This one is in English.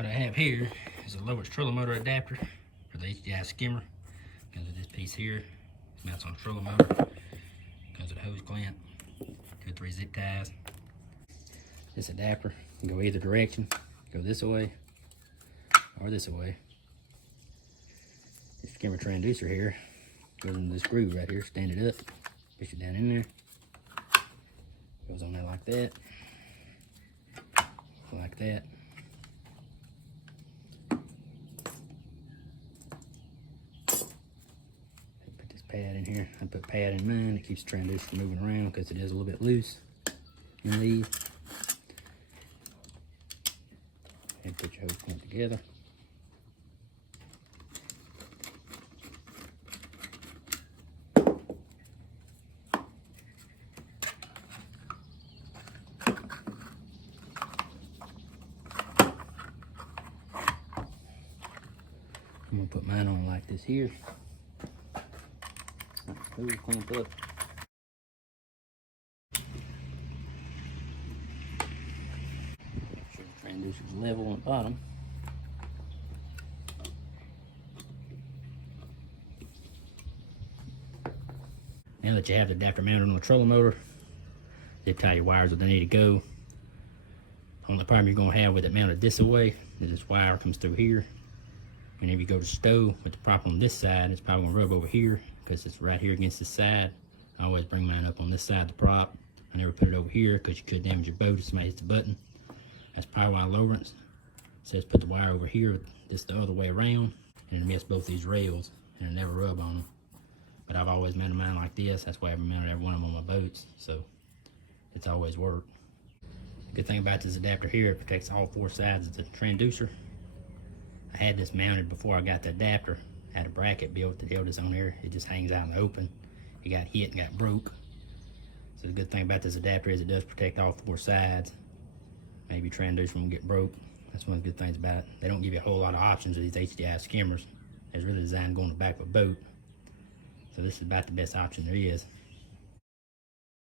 What I have here is a Lowrance trolling motor adapter for the HDI Skimmer. Comes with this piece here. It mounts on a trolling motor. Comes with a hose clamp, 2 or 3 zip ties. This adapter can go either direction. Go this way or this way. This Skimmer transducer here goes into this groove right here. Stand it up, push it down in there. Goes on there like that. Like that. Put this pad in here. I put pad in mine. It keeps the transducer from moving around because it is a little bit loose in these. And put your hose clamp together. I'm gonna put mine on like this here. Hose clamp up. Make sure the transducer's level on the bottom. Now that you have the adapter mounted on the trolling motor, zip tie your wires where they need to go. Only problem you're gonna have with it mounted this way is this wire comes through here. Whenever you go to stow with the prop on this side, it's probably gonna rub over here because it's right here against the side. I always bring mine up on this side of the prop. I never put it over here because you could damage your boat if somebody hits the button. That's probably why Lowrance says put the wire over here, this the other way around, and it miss both these rails and it never rub on them. But I've always mounted mine like this. That's why I've mounted every one of them on my boats, so it's always worked. The good thing about this adapter here, it protects all 4 sides of the transducer. I had this mounted before I got the adapter. I had a bracket built that held this on there. It just hangs out in the open. It got hit and got broke. So the good thing about this adapter is it does protect all 4 sides. Maybe transducer won't get broke. That's one of the good things about it. They don't give you a whole lot of options with these HDI skimmers. It's really designed to go on the back of a boat. So this is about the best option there is.